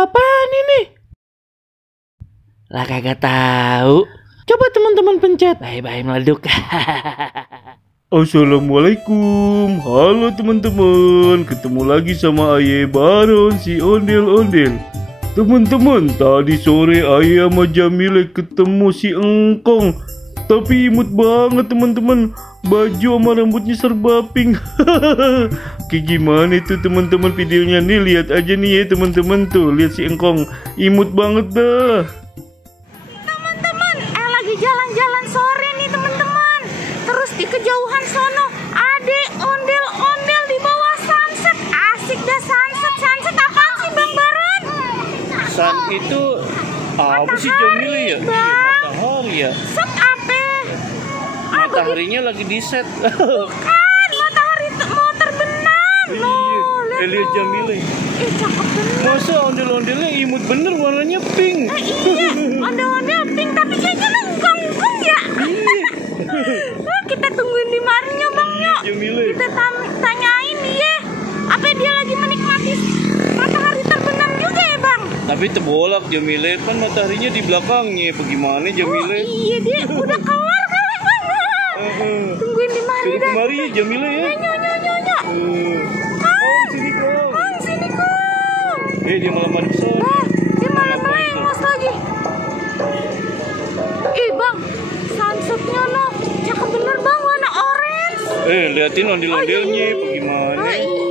apaan ini? Lah kagak tahu. Coba teman-teman pencet. Bye-bye meleduk. Assalamualaikum, halo teman-teman, ketemu lagi sama Aye Baron si ondel-ondel. Teman-teman, tadi sore Aye sama Jamile ketemu si Engkong, tapi imut banget teman-teman, baju sama rambutnya serba pink. Kayak gimana itu teman-teman videonya nih, lihat aja nih ya teman-teman tuh, lihat si Engkong, imut banget dah. Teman-teman, lagi jalan-jalan sore nih teman-teman. Terus di kejauhan sono ada ondel-ondel di bawah sunset. Asik dah sunset. Sunset apaan sih Bang Baron? Sun itu apa sih Jamile ya? Iya, matahari ya. Set apa? Mataharinya lagi di set. Bukan, matahari mau terbenam. Iya, lihat Jamile. Cakep bener. Masa ondel-ondelnya imut bener, warnanya pink. Iya, ondel-ondel pink tapi kayaknya nunggang-nunggang ya. Kita tungguin di marinya Bang Yo. Jamile. Kita tanyain dia, apa dia lagi menikmati matahari terbenam juga ya Bang? Tapi terbolak Jamile, kan mataharinya di belakangnya. Bagaimana Jamile? Oh iya, dia udah keluar kali Bang. Tungguin di mari dah. Mari Jamile ya. Nyonya. Sini kong. Bang, sini Kong. Dia malah mandi sore. Dia malah melengos lagi. Bang, sunsetnya no, cakep bener Bang, warna orange. Liatin ondel-ondelnya, bagaimana? Iya.